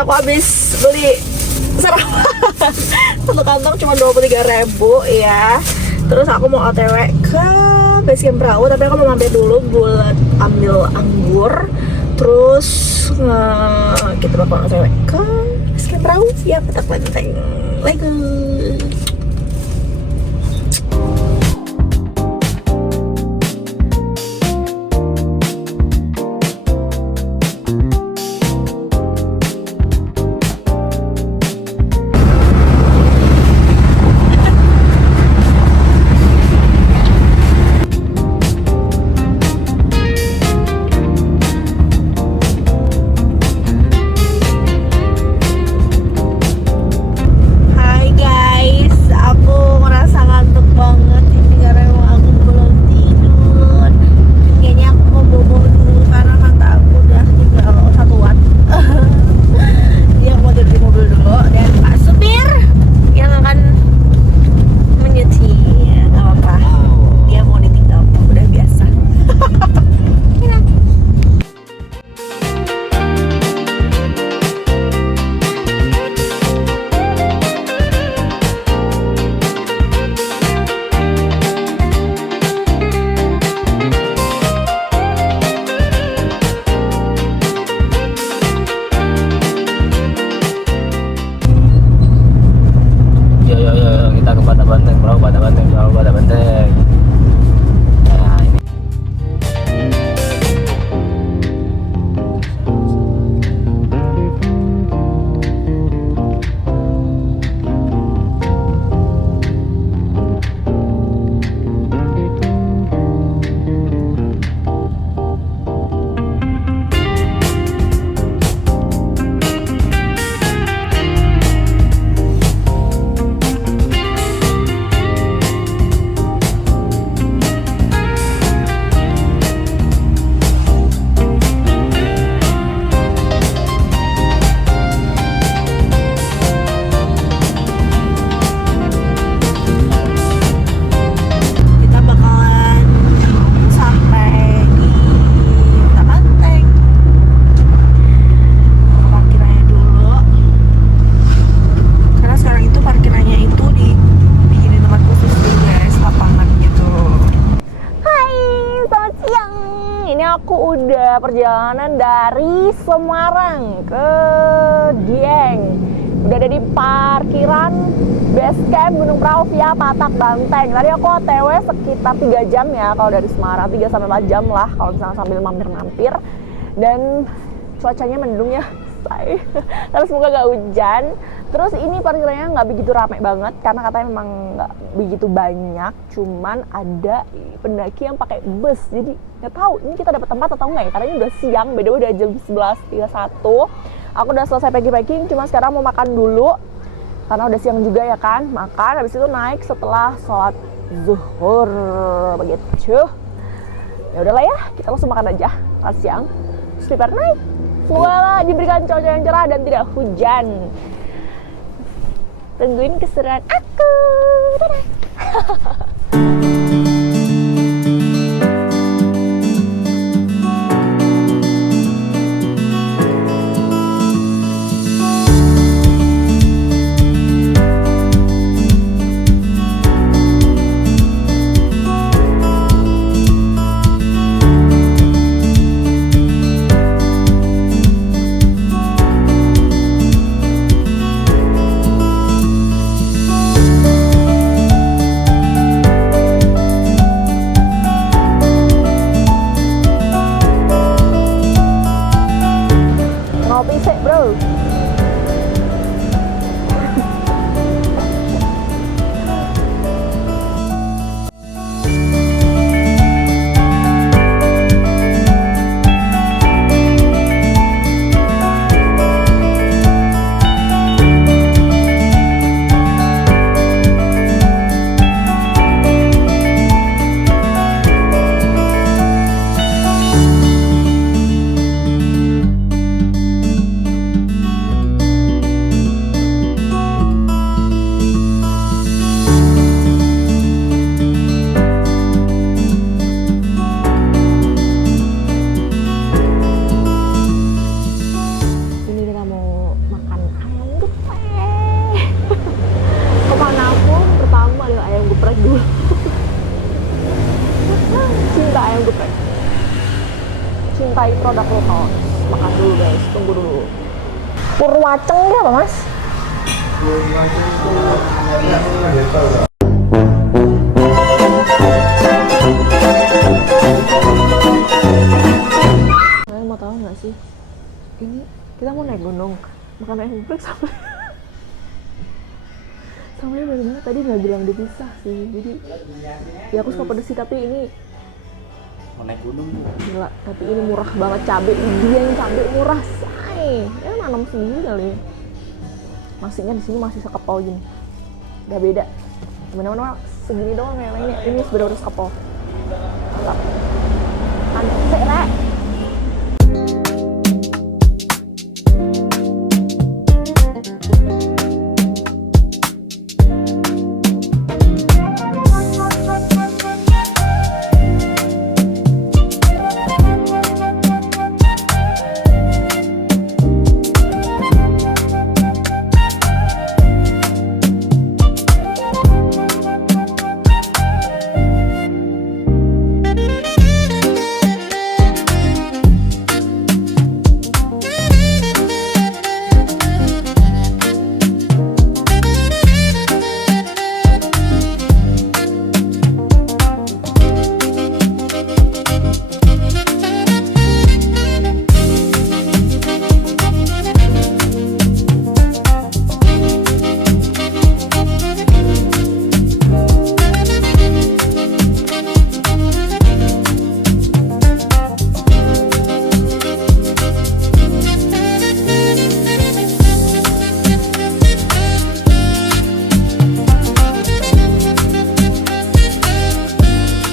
aku habis beli sarapan. Satu kantong cuma 23.000 ya. Terus aku mau OTW ke base camp perahu, tapi aku mau mampir dulu buat ambil anggur. Terus kita bakal OTW ke base camp perahu ya, Petak Banteng. Lego. Aku udah perjalanan dari Semarang ke Dieng. Udah ada di parkiran base camp Gunung Perahu via Petak Banteng. Tadi aku OTW sekitar 3 jam ya kalau dari Semarang, 3-4 jam lah kalau misalnya sambil mampir-mampir. Dan cuacanya mendung ya, say. Tapi semoga gak hujan. Terus ini parkirannya nggak begitu rame banget karena katanya memang nggak begitu banyak, cuman ada pendaki yang pakai bus. Jadi nggak tahu ini kita dapat tempat atau nggak ya, karena ini udah siang, beda udah jam 11.31. Aku udah selesai packing, cuma sekarang mau makan dulu karena udah siang juga ya kan. Makan, habis itu naik setelah sholat zuhur begitu. Ya udahlah ya, kita langsung makan aja. Makan siang, terus naik. Semoga diberikan cuaca yang cerah dan tidak hujan. Tungguin keseruan aku. Dadah. menyukai produk lokal. Makan dulu guys, tunggu dulu. Purwaceng ya apa mas? Kalian mau tahu nggak sih? Ini kita mau naik gunung, makan ayam geprek sampai benar-benar tadi nggak bilang dipisah sih. Jadi ya aku suka pedes sih, tapi ini mau naik gunung gila, tapi ini murah banget. Cabai, dia yang cabai murah say. Ya nanam sendiri kali ya. Nasinya di sini masih sekepal gini, udah beda. Gimana segini doang yang lainnya, ini bener-bener sekepal. Mantap. Mantap rek.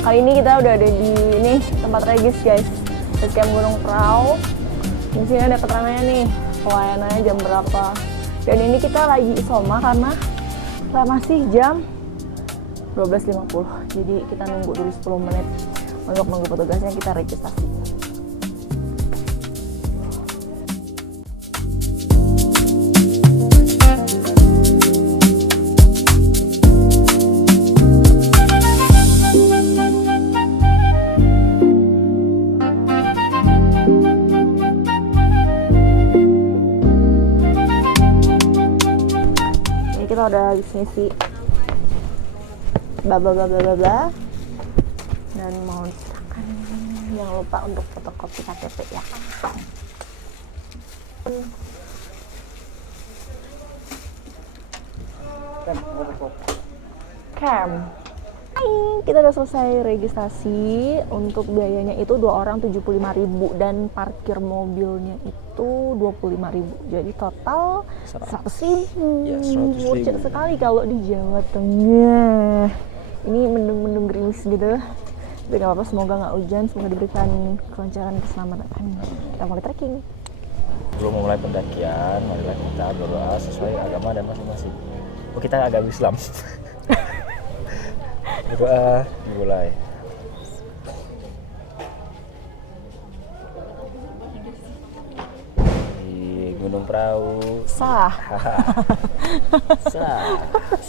Kali ini kita udah ada di ini tempat regis guys, base camp Gunung Prau. Di sini ada keterangannya nih, pelayanannya jam berapa. Dan ini kita lagi isoma karena masih jam 12.50. Jadi kita nunggu dulu 10 menit untuk nunggu petugasnya, kita registrasi. Kita udah ngisi bla bla bla bla bla dan mau ceritakan, jangan lupa untuk fotokopi KTP ya. Camp. Hai, kita udah selesai registrasi. Untuk biayanya itu 2 orang 75.000 dan parkir mobilnya itu 25.000. Jadi total 100.000. Ya, 100.000. Murcik sekali kalau di Jawa Tengah. Ini mendung-mendung gerimis gitu. Tapi gak apa-apa, semoga nggak hujan, semoga diberikan kelancaran keselamatan. Kita mulai trekking. Belum mulai pendakian, marilah kita berdoa sesuai agama dan masing-masing. Oh, kita agama Islam. Berdoa dimulai. Di Gunung Prau. Sah. Sah.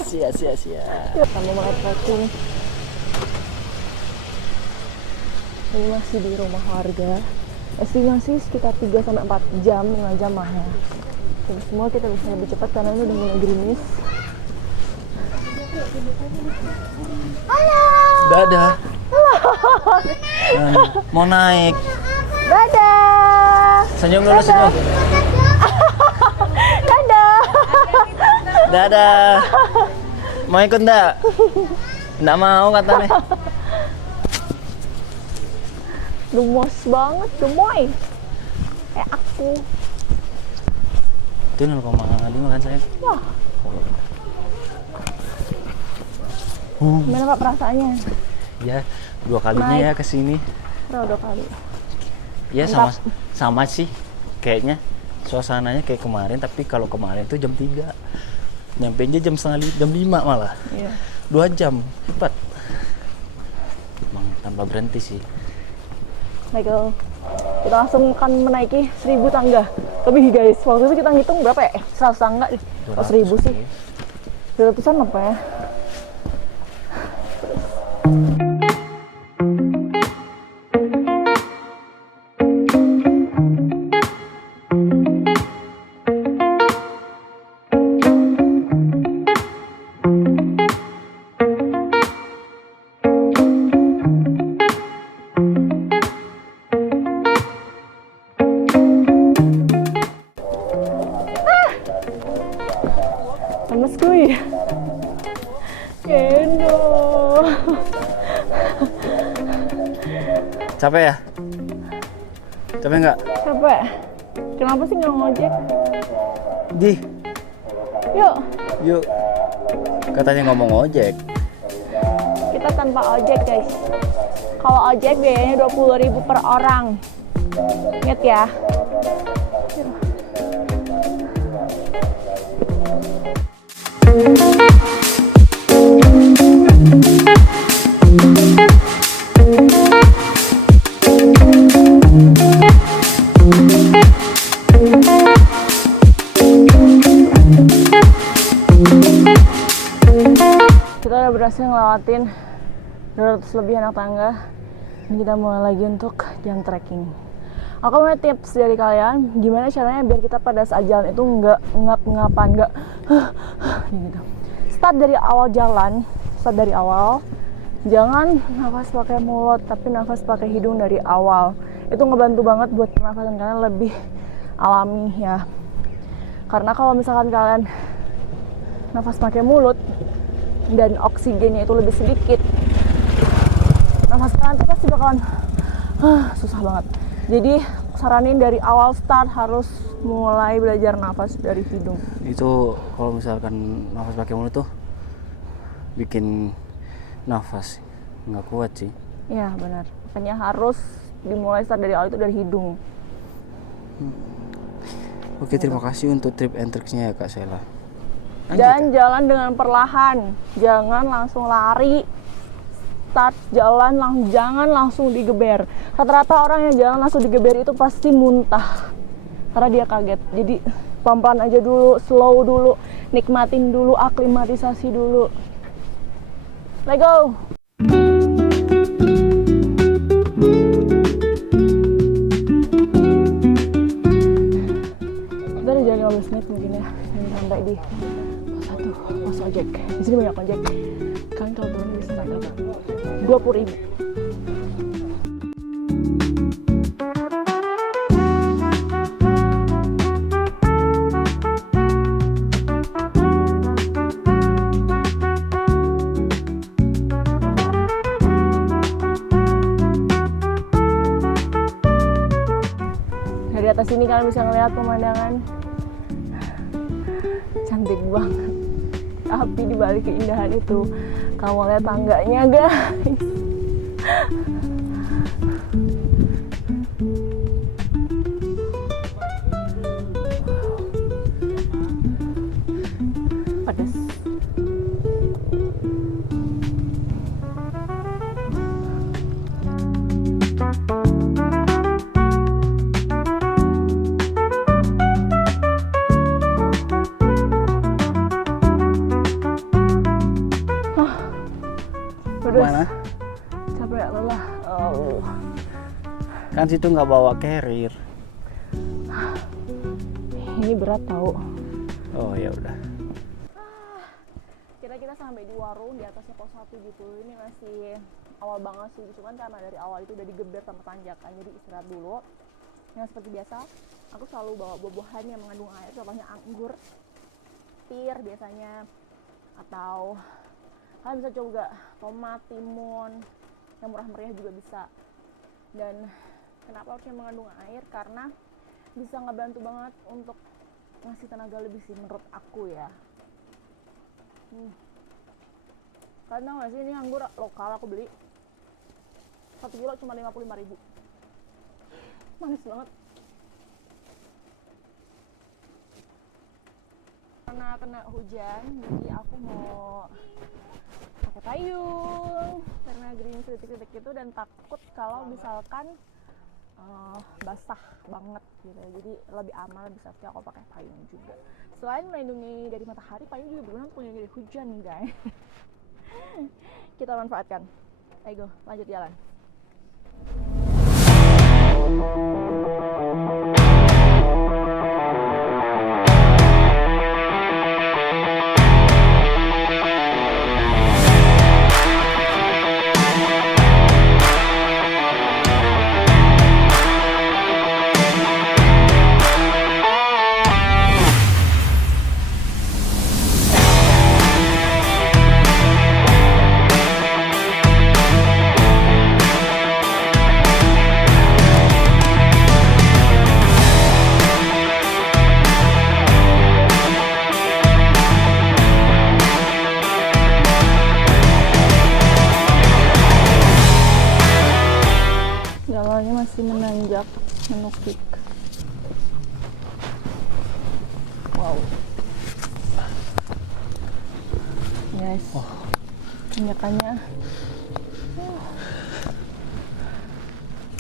Sia. Kita mau mulai trekking. Ini masih di rumah warga. Estimasi sekitar 3-4 jam, 5 jam lah ya. Jadi semua kita bisa lebih cepat karena ini udah mulai gerimis. Halo. Dadah. Halo. Mau naik. Dadah. Senyum dulu, senyum. Dadah. Dadah. Mau ikut enggak? Enggak mau katanya. Gemes banget, gemoy. Kayak aku. Itu 0,5 kan saya. Wah. Gimana Pak perasaannya? Ya, 2 kalinya Naik. ya kesini. Udah 2 kali. Ya Mantap. sama sih kayaknya. Suasananya kayak kemarin, tapi kalau kemarin tuh jam 3. Nyampe aja jam 5 malah. Iya. 2 jam, cepat. Emang tanpa berhenti sih. Michael, kita langsung akan menaiki 1000 tangga. Lebih guys, waktu itu kita ngitung berapa ya? 100 tangga nih. Oh, 1000 sih. 200-an apa ya? Capek ya? Capek nggak? Capek. Kenapa sih nggak ngojek? Di, Yuk, yuk. Katanya ngomong ojek. kita tanpa ojek guys. Kalau ojek biayanya 20.000 per orang. Ingat ya. Kita udah berhasil ngelewatin 200 lebih anak tangga dan kita mulai lagi untuk jalan trekking. Aku mau tips dari kalian gimana caranya biar kita pada saat jalan itu nggak ngap-ngapan, nggak gitu. Start dari awal jalan, start dari awal. Jangan nafas pakai mulut tapi nafas pakai hidung dari awal. Itu ngebantu banget buat pernafasan kalian lebih alami ya. Karena kalau misalkan kalian nafas pakai mulut dan oksigennya itu lebih sedikit, nafas kalian tuh pasti bakalan susah banget. Jadi saranin dari awal start harus mulai belajar nafas dari hidung. Itu kalau misalkan nafas pakai mulut tuh bikin nafas nggak kuat sih. Iya benar. Makanya harus dimulai start dari awal itu dari hidung. Oke, terima kasih untuk trip and tricksnya ya Kak Sela. Dan jalan dengan perlahan, jangan langsung lari. Start jalan jangan langsung digeber. Rata-rata orang yang jalan langsung digeber itu pasti muntah karena dia kaget. Jadi pelan-pelan aja dulu, slow dulu, nikmatin dulu, aklimatisasi dulu. Let's go. Kita udah jalan 15 menit mungkin ya, sampai di pos ojek. Di sini banyak ojek. Kalian kalau turun bisa naik berapa? 20.000. Dari atas sini kalian bisa ngeliat pemandangan cantik banget. Tapi di balik keindahan itu, kamu lihat tangganya guys. Pedas. Mana? Capek, lelah. Oh. Kan situ nggak bawa carrier. Ini berat tau. Oh ya udah. Kita sampai di warung di atasnya pos 1 gitu. Ini masih awal banget sih, cuman karena dari awal itu udah digeber sama tanjakan, jadi istirahat dulu. Yang seperti biasa, aku selalu bawa buah-buahan yang mengandung air, contohnya anggur, pir biasanya, atau kalian bisa coba tomat, timun, yang murah meriah juga bisa. Dan kenapa harusnya mengandung air? Karena bisa ngebantu banget untuk ngasih tenaga lebih sih menurut aku ya. Kalian tau gak sih ini anggur lokal aku beli 1 kilo cuma 55.000. Manis banget. Karena kena hujan jadi aku mau pakai payung karena gerimis titik-titik itu dan takut kalau misalkan basah banget gitu, jadi lebih aman, lebih safety aku pakai payung juga. Selain melindungi dari matahari, payung juga berguna untuk melindungi dari hujan guys. Kita manfaatkan. Ayo lanjut jalan. masih menanjak, menukik. Wow. Guys, tanjakannya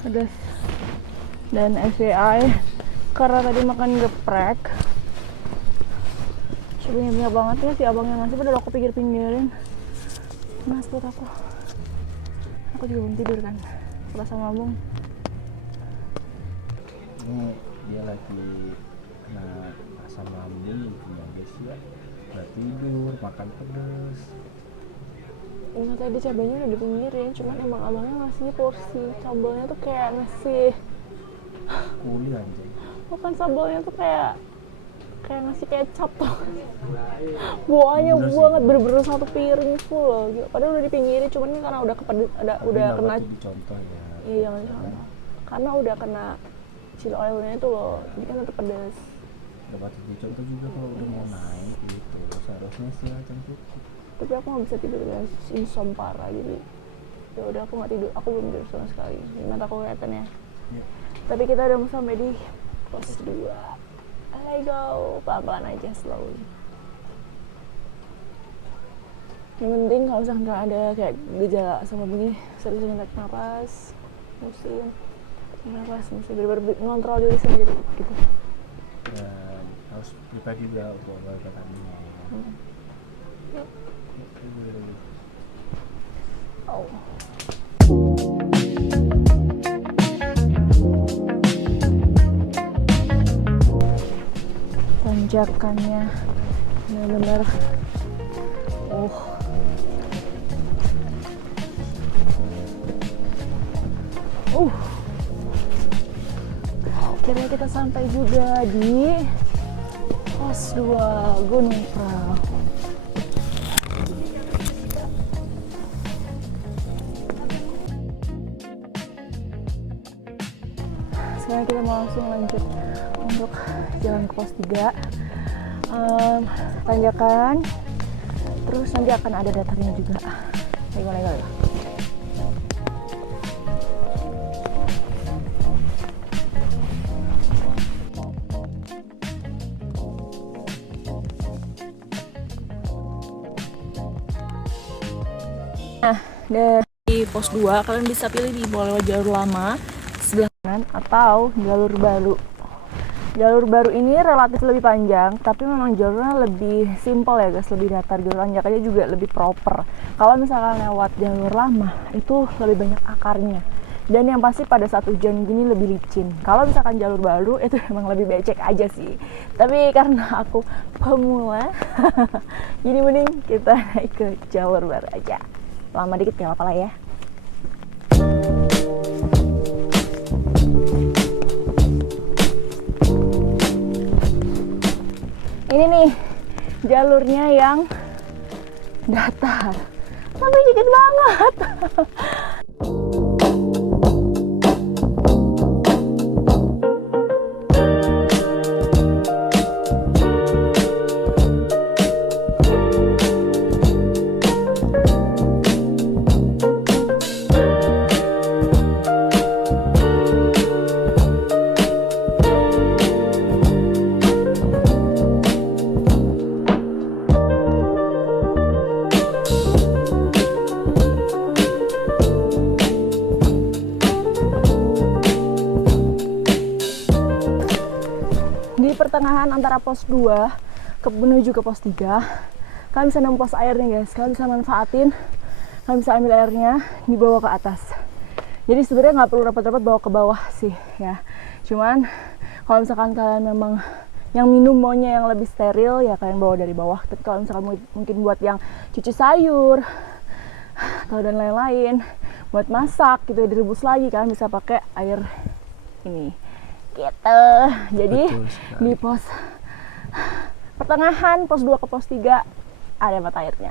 pedas. Dan FYI, karena tadi makan geprek, banyak banget ya si abangnya ngasih, padahal aku pinggir-pinggirin. Mas buat aku juga belum tidur kan, setelah sama abang. Ini dia lagi kena asam lambung gitu ya guys ya, udah tidur, makan pedas. Enggak, tadi cabenya udah dipinggirin, cuman emang abangnya ngasih porsi sambalnya tuh kayak ngasih Kuli anjing. bukan, sambalnya tuh kayak ngasih kecap tuh. Buahnya banget, bener-bener satu piring full loh. Padahal udah dipinggirin, cuman kan karena udah kepedes, udah kena. Contoh ya. Iya jangan salah. Karena udah kena chili oilnya itu loh, jadi kan tetap pedas. Dapat dicontoh juga kalau udah mau naik gitu, seharusnya setengah jam cukup. Tapi aku nggak bisa tidur guys, insom parah, jadi ya udah aku nggak tidur, aku belum tidur sama sekali. Gimana aku kelihatan ya? Ya. Tapi kita udah mau sampai di pos 2. Ayo go, pelan-pelan aja, slowly. Yang penting kalau misalkan nggak ada kayak gejala sama begini, sering tarik nafas, musim, bener-bener ngontrol diri sendiri gitu. Dan harus prepare juga untuk olahraga tandingnya. Oh. Tanjakannya benar-benar akhirnya kita sampai juga di pos 2 Gunung Prau. Sekarang kita mau langsung lanjut untuk jalan ke pos 3. Tanjakan, terus nanti akan ada datarnya juga. Lego. Nah, dari pos 2 kalian bisa pilih di lewat jalur lama sebelah kanan atau jalur baru. Jalur baru ini relatif lebih panjang, tapi memang jalurnya lebih simpel ya guys, lebih datar. Jalur tanjakannya juga lebih proper. Kalau misalkan lewat jalur lama, itu lebih banyak akarnya. Dan yang pasti pada saat hujan gini lebih licin. Kalau misalkan jalur baru, itu memang lebih becek aja sih. Tapi karena aku pemula, jadi mending kita naik ke jalur baru aja. Lama dikit gak apa-apa lah ya. Ini nih jalurnya yang datar, tapi dikit banget. Pertengahan antara pos 2 menuju ke pos 3 kalian bisa nemu pos airnya guys. Kalian bisa manfaatin, kalian bisa ambil airnya dibawa ke atas. Jadi sebenarnya nggak perlu rapat-rapat bawa ke bawah sih ya, cuman kalau misalkan kalian memang yang minum maunya yang lebih steril ya kalian bawa dari bawah. Tapi kalau misalkan mungkin buat yang cuci sayur atau dan lain-lain, buat masak gitu direbus lagi, kalian bisa pakai air ini gitu. Jadi di pos pertengahan pos 2 ke pos 3 ada mata airnya.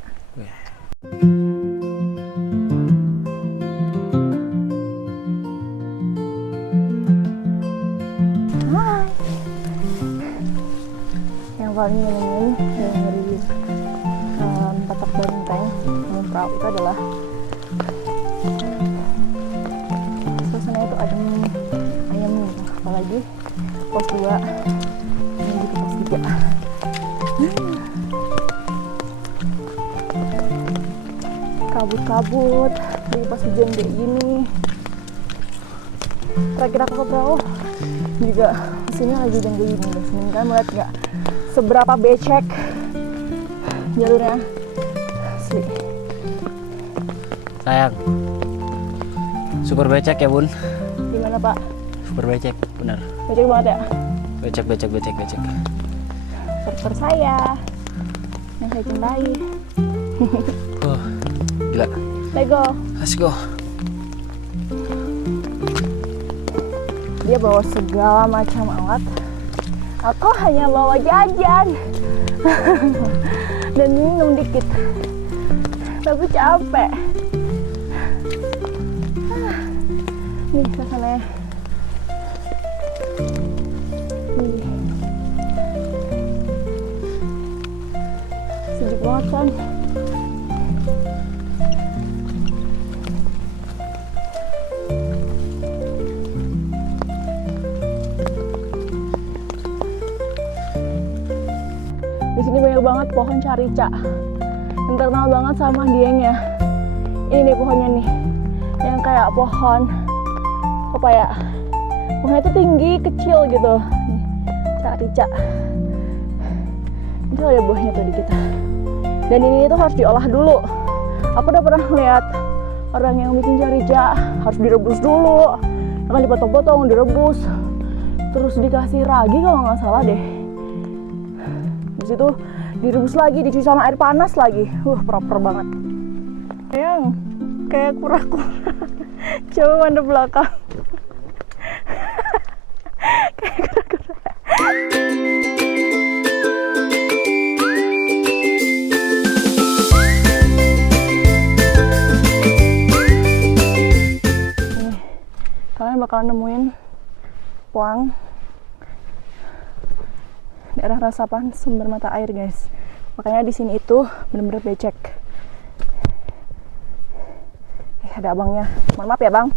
Hai. Yang paling nyenengin dari Patak Banteng Gunung Prau itu adalah suasana itu adem. pos 2, menuju ke pos 3. Kabut-kabut di pas hujan kayak gini. Terakhir aku ke perahu juga mesinnya lagi hujan kayak gini guys. Kalian melihat nggak seberapa becek jalurnya, asli. Sayang, super becek ya bun. Gimana pak? Super becek, benar. Becek banget ya? Becek. Surfer saya yang saya cintai. Oh, gila. Lego. Let's go. Dia bawa segala macam alat. Aku hanya bawa jajan dan minum dikit. Tapi capek. Nih suasananya. Nih. Sejuk banget kan? Di sini banyak banget pohon carica yang terkenal banget sama Diengnya. Ini nih pohonnya nih, yang kayak pohon pepaya. Pohonnya itu tinggi, kecil gitu. Nih, carica. Itu ada buahnya tuh di kita. Dan ini tuh harus diolah dulu. Aku udah pernah lihat orang yang bikin carica harus direbus dulu. Akan dipotong-potong, direbus, terus dikasih ragi kalau nggak salah deh. Habis itu direbus lagi, dicuci sama air panas lagi. Proper banget. Sayang, kayak kura-kura. Coba mandep belakang. Kayak kura-kura. Nih, kalian bakal nemuin Puang, daerah resapan sumber mata air guys. Makanya di sini itu bener-bener becek. Ada abangnya. Mohon maaf ya bang.